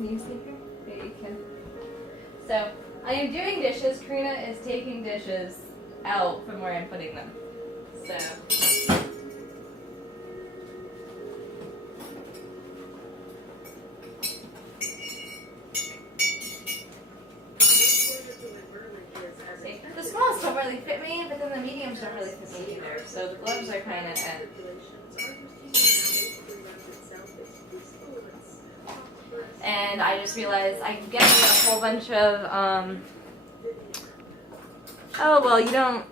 Can you see her? There you can. So, I am doing dishes. Karina is taking dishes out from where I'm putting them. So. The smalls don't really fit me, but then the mediums don't really fit me either. So the gloves are kind of And I just realized I'm getting a whole bunch of, oh, well, you don't,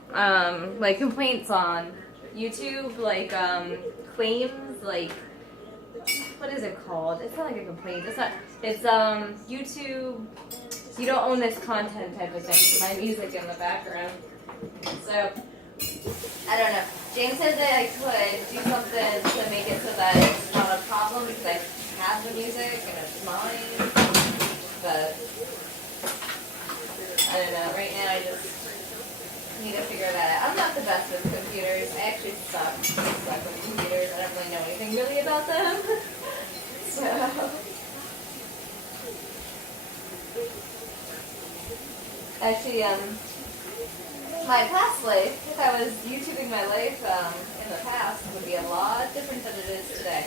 like, complaints on YouTube, like, claims, like, what is it called? It's not like a complaint. It's not, it's, YouTube, you don't own this content type of thing. So my music in the background. So, I don't know. James said that I could do something to make it so that it's not a problem because I have the music and it's mine. But, I don't know. Right now I just need to figure that out. I'm not the best with computers. I actually suck with computers. I don't really know anything really about them. So. Actually, my past life, if I was YouTubing my life in the past, would be a lot different than it is today.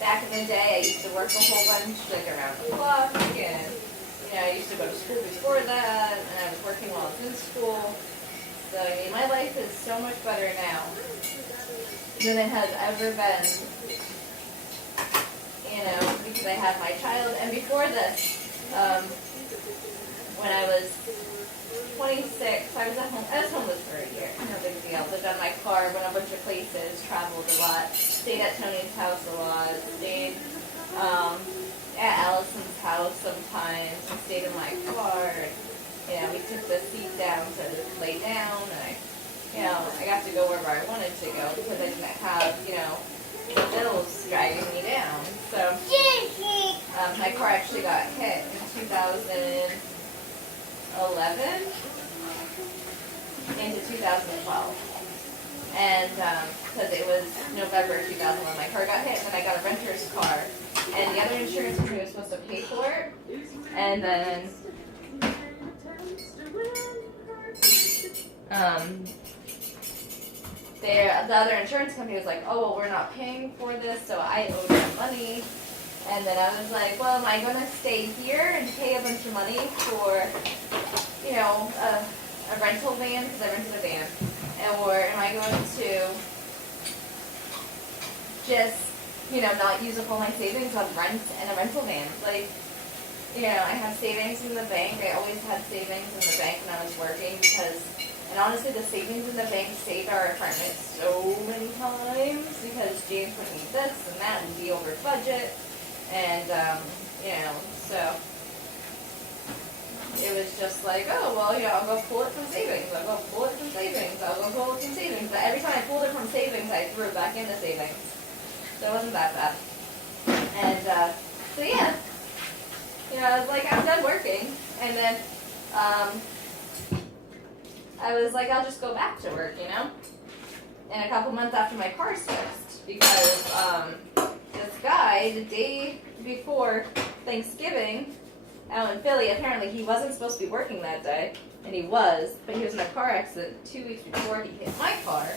Back in the day, I used to work a whole bunch, like around the clock, and I used to go to school before that, and I was working while I was in school. So, I mean, my life is so much better now than it has ever been, because I have my child. And before this, when I was 26, I was homeless for a year. No big deal. Lived on my car, went a bunch of places, traveled a lot, stayed at Tony's house a lot, stayed at Allison's house sometimes, and stayed in my car. And, we took the seat down so I could lay down, and I got to go wherever I wanted to go because I didn't have, the bills dragging me down. So, my car actually got hit in 2011 into 2012. And because it was November 2011, my car got hit, and then I got a renter's car. And the other insurance company was supposed to pay for it. And then the other insurance company was like, oh, well, we're not paying for this, so I owe them money. And then I was like, well, am I going to stay here and pay a bunch of money for, a rental van, because I rented a van, or am I going to just, not use up all my savings on rent and a rental van? Like, I have savings in the bank. I always had savings in the bank when I was working and honestly, the savings in the bank saved our apartment so many times because James would need this and that and be over budget. And, so it was just like, oh, well, I'll go pull it from savings. I'll go pull it from savings. I'll go pull it from savings. But every time I pulled it from savings, I threw it back into savings. So it wasn't that bad. And, so yeah. I was like, I'm done working. And then, I was like, I'll just go back to work, And a couple months after my car's fixed, because, this guy, the day before Thanksgiving, out in Philly, apparently he wasn't supposed to be working that day, and he was, but he was in a car accident 2 weeks before he hit my car.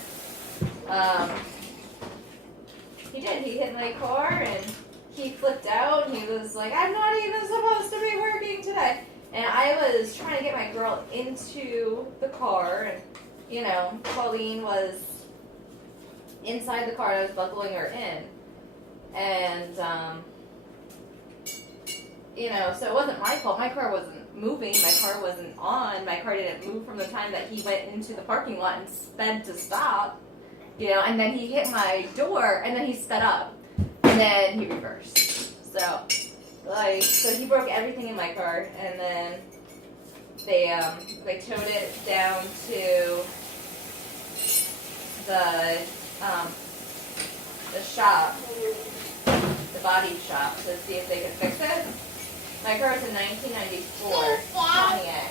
He hit my car, and he flipped out, and he was like, I'm not even supposed to be working today. And I was trying to get my girl into the car, and, Pauline was inside the car, and I was buckling her in. And, so it wasn't my fault. My car wasn't moving. My car wasn't on. My car didn't move from the time that he went into the parking lot and sped to stop. And then he hit my door, and then he sped up. And then he reversed. So he broke everything in my car, and then they towed it down to the shop, the body shop, to see if they could fix it. My car was in 1994 Pontiac.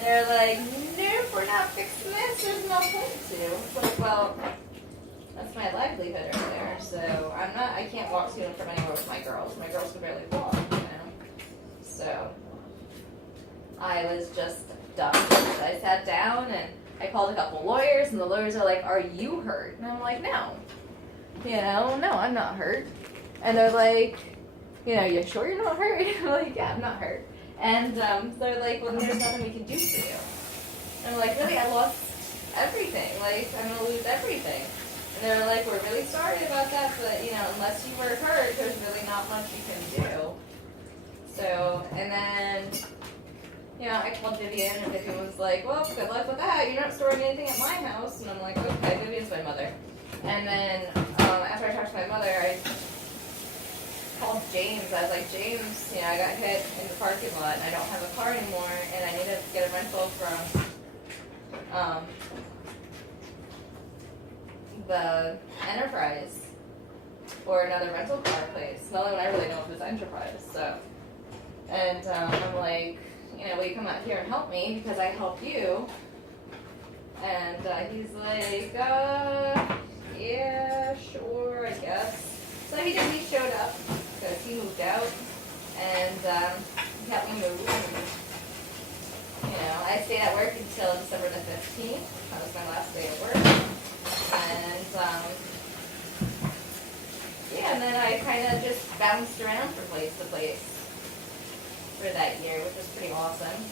They're like, nope, we're not fixing this. There's no point to. It's like, well, that's my livelihood right there. So I can't walk to and from anywhere with my girls. My girls can barely walk. I was just done. So I sat down and I called a couple lawyers, and the lawyers are like, "Are you hurt?" And I'm like, "No. No, I'm not hurt." And they're like, "You sure you're not hurt?" I'm like, "Yeah, I'm not hurt." And they're like, "Well, then there's nothing we can do for you." And I'm like, "Really? I lost everything. Like, I'm going to lose everything." And they were like, "We're really sorry about that, but, unless you were hurt, there's really not much you can do." So, and then, I called Vivian, and Vivian was like, "Well, good luck with that. You're not storing anything at my house." And I'm like, "Okay." Vivian's my mother. And then after I talked to my mother, I called James. I was like, "James, I got hit in the parking lot, and I don't have a car anymore, and I need to get a rental from the Enterprise or another rental car place." The only one I really know of is Enterprise. So, and I'm like, "Will you come out here and help me because I help you?" And he's like, "Yeah, sure, I guess." So he did. He showed up because he moved out, and he helped me move. I stayed at work until December the 15th. That was my last day of work. And, and then I kind of just bounced around from place to place for that year, which was pretty awesome.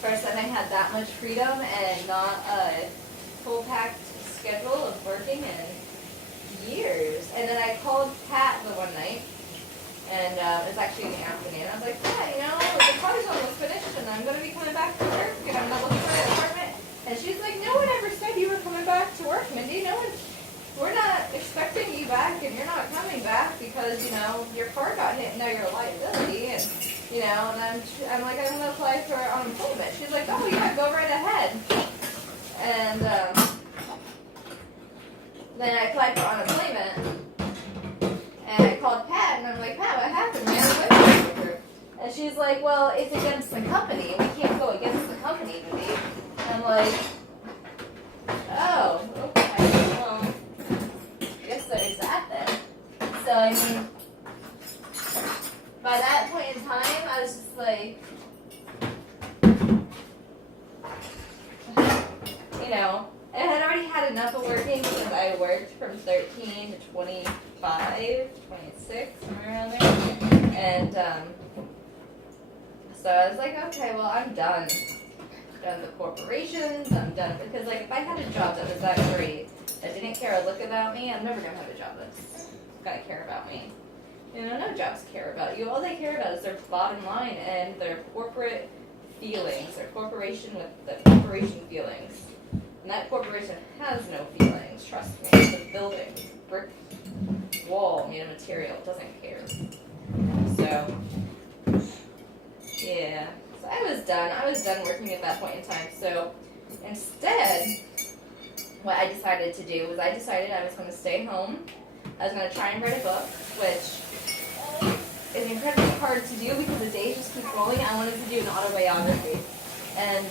First time I had that much freedom and not a full-packed schedule of working in years. And then I called Pat the one night, and it was actually in the afternoon. I was like, "Pat, the car's almost finished, and I'm going to be coming back to work, and I'm not looking for an apartment." And she's like, "No one ever said you were coming back to work, Mindy. We're not expecting you back, and you're not coming back because, your car got hit, and now you're a liability." And, and I'm like, "I'm going to apply for unemployment." She's like, "Oh, yeah, go right ahead." And then I applied for unemployment. And I called Pat, and I'm like, "Pat, what happened, man?" And she's like, "Well, it's against the company. We can't go against the company, Mindy." And I'm like, "Oh, okay. Well, I guess there's that then." So, I mean, by that point in time, I was just like, I had already had enough of working because I worked from 13 to 25, 26, somewhere around there. And so I was like, "Okay, well, I'm done. I'm done with corporations. I'm done." Because, if I had a job that was that great, that didn't care a lick about me, I'm never going to have a job that's going to care about me. No jobs care about you. All they care about is their bottom line and their corporate feelings, their corporation with the corporation feelings. And that corporation has no feelings, trust me. It's a building, it's a brick wall made of material. It doesn't care. So, yeah. So I was done. I was done working at that point in time. So instead, what I decided to do was I decided I was going to stay home. I was going to try and write a book, which is incredibly hard to do because the days just keep rolling. I wanted to do an autobiography. And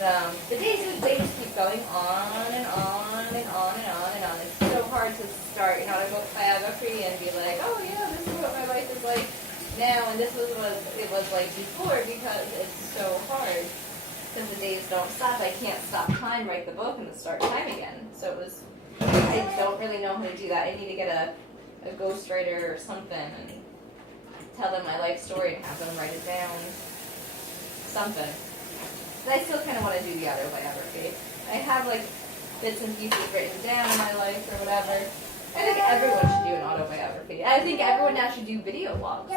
the days just keep going on and on and on and on and on. It's so hard to start an autobiography and be like, "Oh yeah, this is what my life is like now, and this was what it was like before," because it's so hard. Because the days don't stop. I can't stop time, write the book, and then start time again. So I don't really know how to do that. I need to get a ghostwriter or something and tell them my life story and have them write it down. Something. But I still kind of want to do the autobiography. I have bits and pieces written down in my life or whatever. I think everyone should do an autobiography. I think everyone now should do video logs.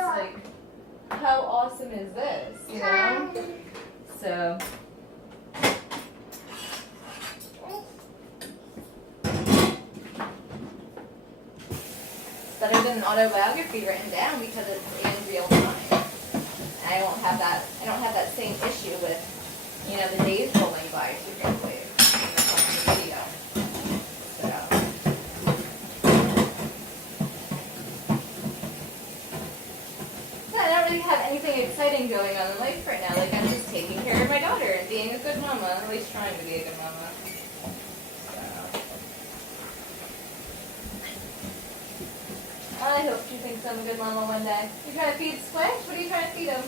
How awesome is this? So. It's better than an autobiography written down because it's in real time. And I don't have that same issue with the days rolling by too quickly on the video. So. Yeah, I don't really have anything exciting going on in life right now. I'm just taking care of my daughter and being a good mama, at least trying to be a good mama. So. I hope she thinks I'm a good mama one day. You trying to feed Squish? What are you trying to feed him?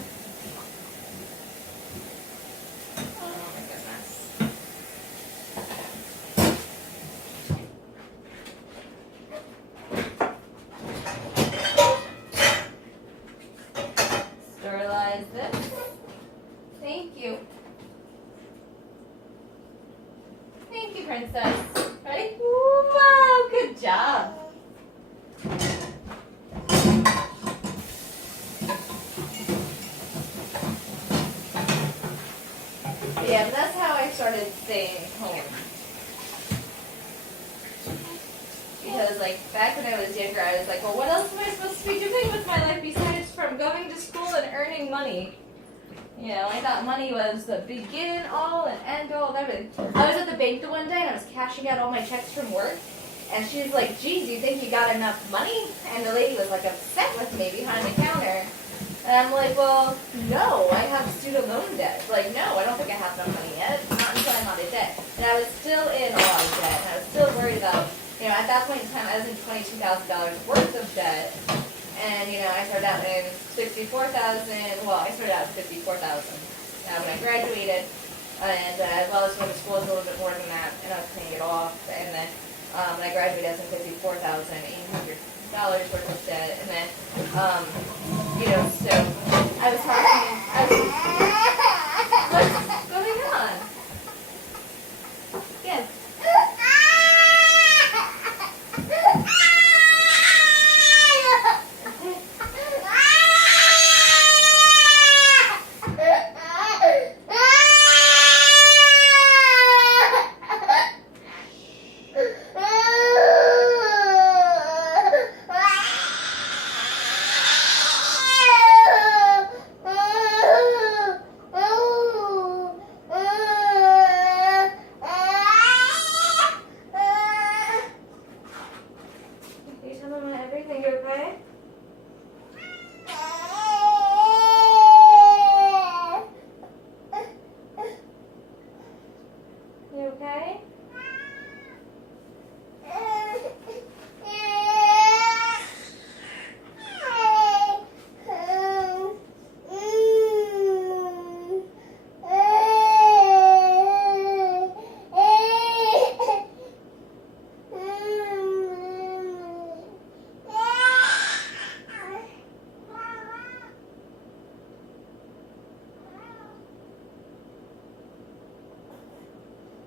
Yeah, but that's how I started staying home. Because, like, back when I was younger, I was like, well, what else am I supposed to be doing with my life besides from going to school and earning money? You know, I thought money was the begin all and end all and everything. I was at the bank the one day and I was cashing out all my checks from work. And she's like, geez, do you think you got enough money? And the lady was like upset with me behind the counter. And I'm like, well, no, I have student loan debt. Like, no, I don't think I have enough money yet. Not until I'm out of debt. And I was still in a lot of debt. And I was still worried about, you know, at that point in time, I was in $22,000 worth of debt. And, you know, I started out in $64,000. Well, I started out at $54,000 when I graduated. And well, I was going to school, it was a little bit more than that. And I was paying it off. And then when I graduated, I was in $54,800 worth of debt. And then, you know, so I was talking, what's going on? Yes.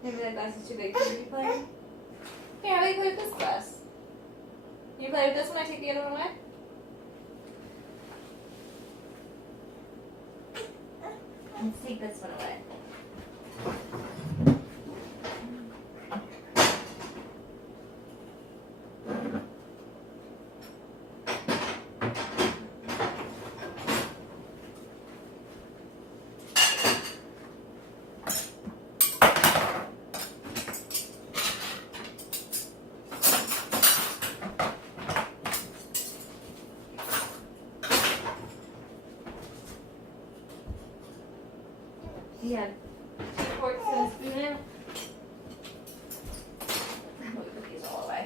Maybe that glass is too big for you to play. Here, how about you play with this glass? You play with this one, I take the other one away? Let's take this one away. Yeah, 2 forks and a spoon in. Let me put these all away.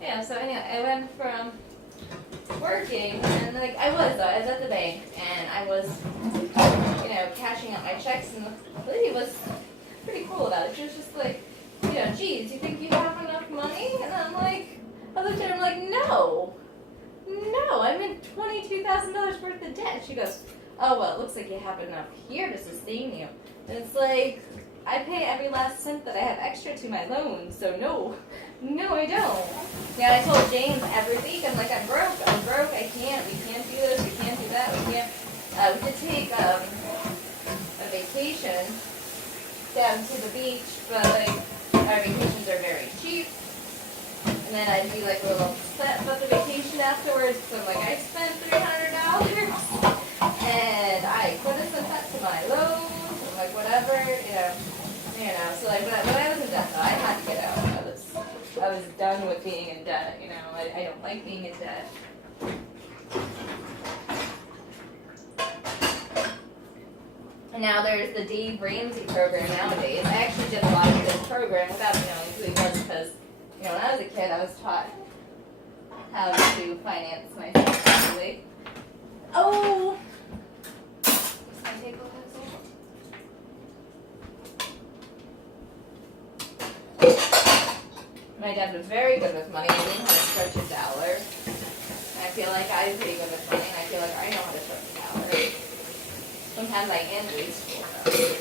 Yeah, so anyway, I went from working, and like I was at the bank, and I was, you know, cashing out my checks, and the lady was pretty cool about it. She was just like, you know, geez, do you think you have enough money? And I'm like, I looked at her, I'm like, no, I'm in $22,000 worth of debt. She goes, oh, well, it looks like you have enough here to sustain you. And it's like, I pay every last cent that I have extra to my loan, so no, I don't. Yeah, I told James every week, I'm like, I'm broke, we can't do this, we can't do that, we can't. We could take a vacation down to the beach, but like our vacations are very cheap. And then I'd be like a little upset about the vacation afterwards, so I'm like, I spent $300 and I could have sent that to my loans, and like whatever, you know. So like when I was in debt, though, I had to get out. I was done with being in debt, you know. I don't like being in debt. And now there's the Dave Ramsey program nowadays. I actually did a lot of this program without knowing who he was because, you know, when I was a kid, I was taught how to finance myself properly. Oh! Is my table pencil? My dad was very good with money. I knew how to stretch a dollar. I feel like I'm pretty good with money, and I feel like I know how to stretch a dollar. Sometimes I am wasteful, though.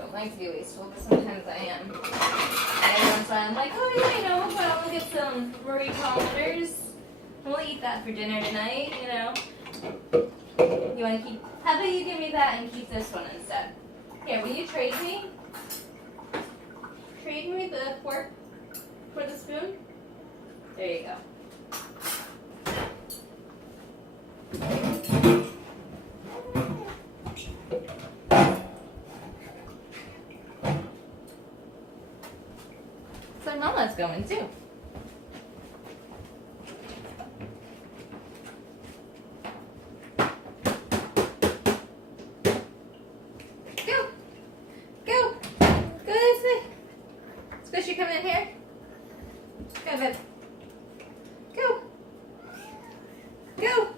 Don't like to be wasteful, but sometimes I am. And once I'm like, oh yeah, you know, we'll get some Marie Callender's. We'll eat that for dinner tonight, you know. You want to keep, how about you give me that and keep this one instead? Here, will you trade me? Trade me the fork for the spoon? There you go. So Mama's going too. Go! Go! Go this way. Squishy, come in here. Go, babe. Go! Go!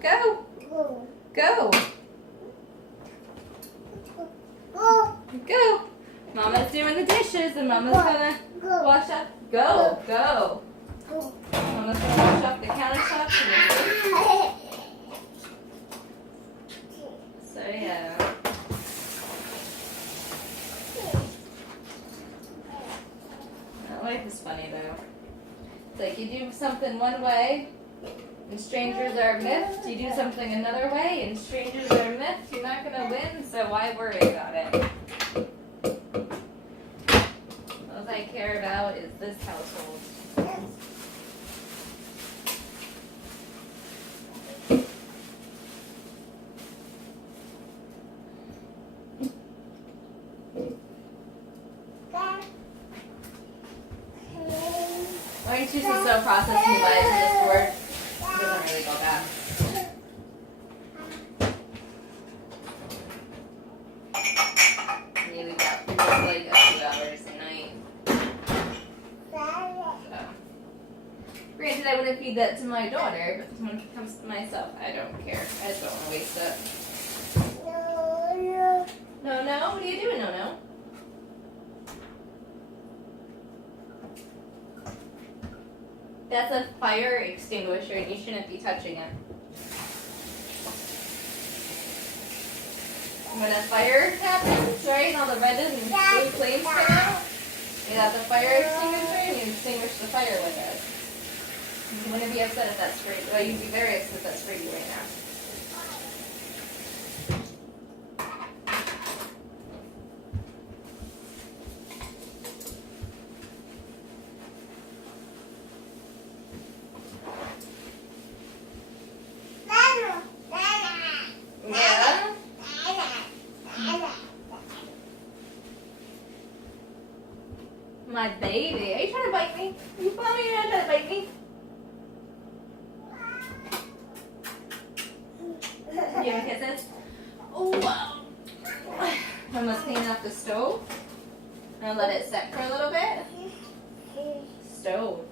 Go! Go! Go! Mama's doing the dishes and Mama's gonna wash up. Go! Go! Mama's gonna wash off the countertop. So yeah. Life is funny though. It's like you do something one way and strangers are miffed. You do something another way and strangers are miffed. You're not going to win, so why worry about it? All I care about is this household. Orange juice is so processed and light in this word. It doesn't really go bad. Yeah, we got like a few hours a night. So. Granted, I wouldn't feed that to my daughter, but when it comes to myself, I don't care. I just don't want to waste it. No, no. What are you doing, no, no? That's a fire extinguisher and you shouldn't be touching it. When a fire happens, right, and all the red and blue flames come out, you got the fire extinguisher and you extinguish the fire with it. You wouldn't be upset if that sprayed, well, you'd be very upset if that sprayed you right now. My baby. Are you trying to bite me? Are you following me? You're not trying to bite me? You want kisses? Oh, wow. I'm going to clean up the stove. And let it set for a little bit. Stove.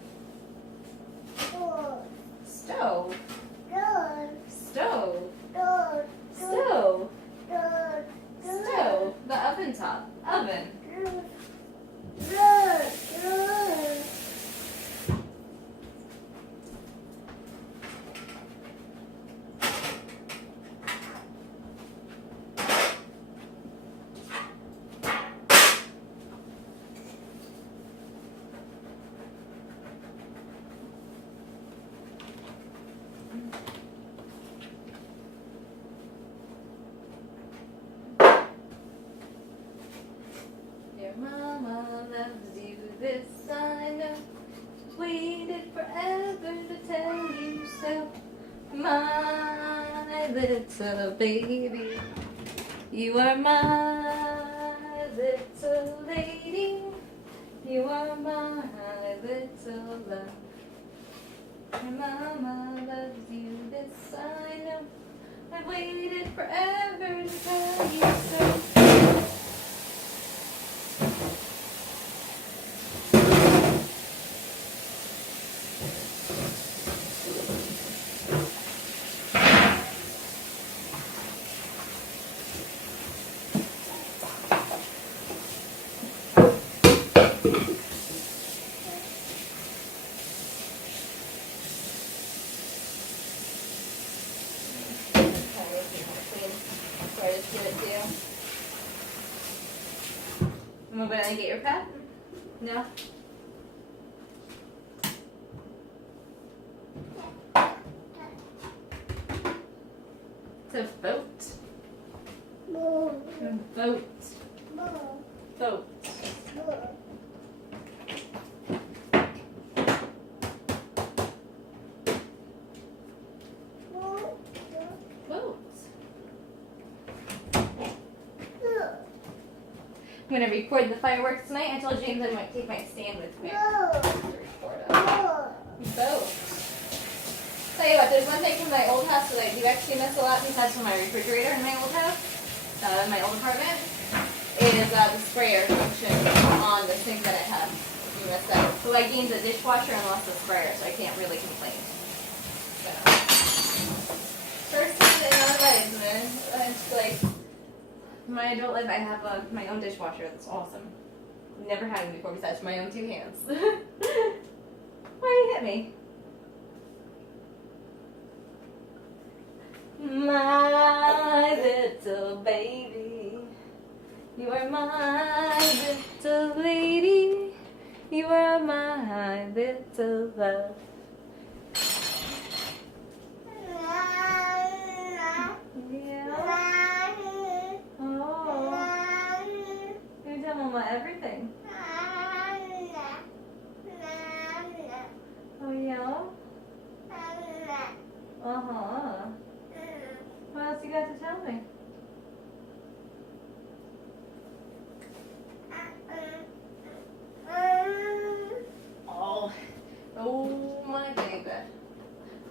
Stove. Stove. Stove. Stove. The oven top. Oven. Your mama loves you, this I know. Waited forever to tell you so. My little baby, you are my little lady. You are my little love. Your mama loves you, this I know. I waited forever to tell you so. Sorry, just give it to you. go down and get your pet? No? It's a boat. Boat. Boat. I'm going to record the fireworks tonight. I told James I might take my stand with me. Boat. Tell you what, there's one thing from my old house that I do actually miss a lot besides from my refrigerator in my old house, in my old apartment, is the sprayer function on the sink that I have. You miss that. So I gained the dishwasher and lost the sprayer, so I can't really complain. So, first time in my life, man. It's like, my adult life, I have my own dishwasher. That's awesome. Never had one before besides my own two hands. Why you hit me? My little baby, you are my little lady, you are my little love. Yeah. Oh. You tell Mama everything. Oh yeah? Uh-huh. What else you got to tell me? Oh, oh my baby.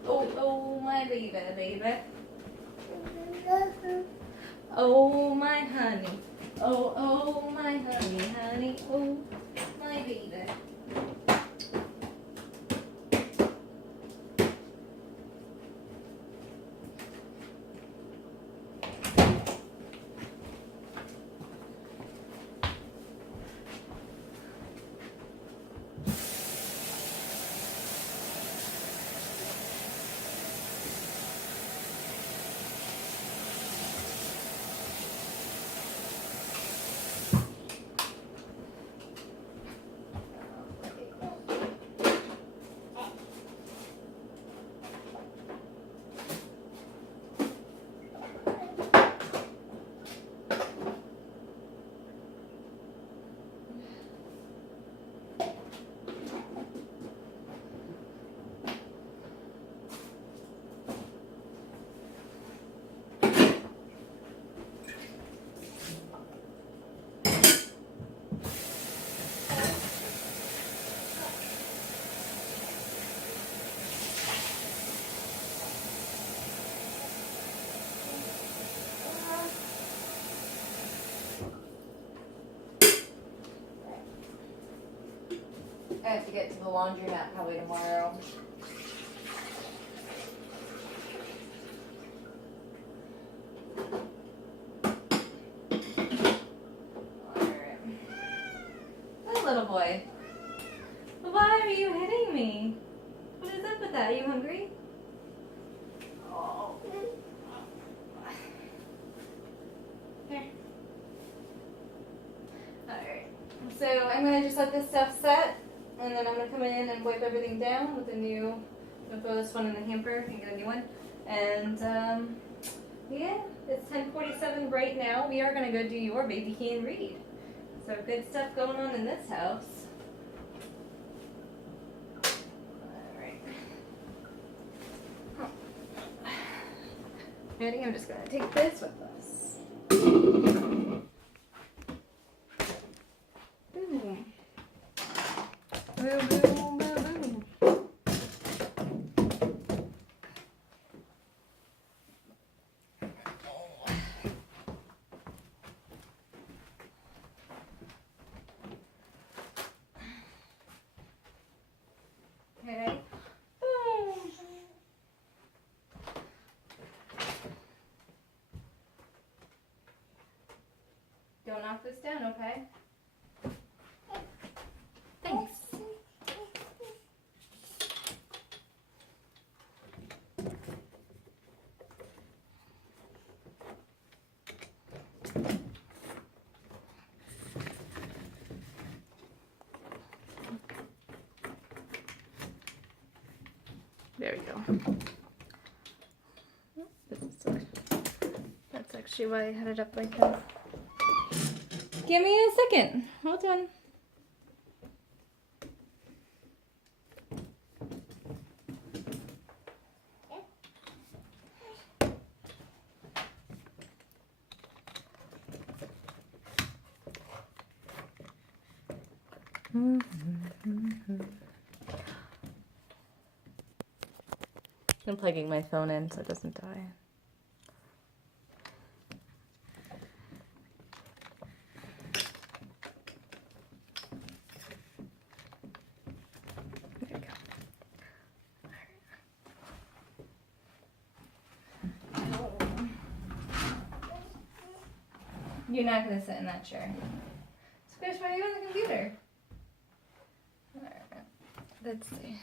Oh my baby, baby. Oh my honey. Oh my honey, honey. Oh my baby. I have to get to the laundromat probably tomorrow. Alright. Hey, little boy. Why are you hitting me? What is up with that? Are you hungry? Oh. Here. Alright. So I'm going to just let this stuff set. And then I'm going to come in and wipe everything down with a new, I'm going to throw this one in the hamper and get a new one. And, yeah, it's 10:47 right now. We are going to go do your baby can read. So good stuff going on in this house. Alright. Ready? I'm just going to take this with us. Boom. Boom, boom, boom, boom. Okay. Boom. Don't knock this down, okay? Thanks. we go. That's actually why I had it up like that. Give me a second. Hold on. I'm plugging my phone in so it doesn't die. There we go. You're not gonna sit in that chair. Squish, why are you on the computer? Alright, let's see.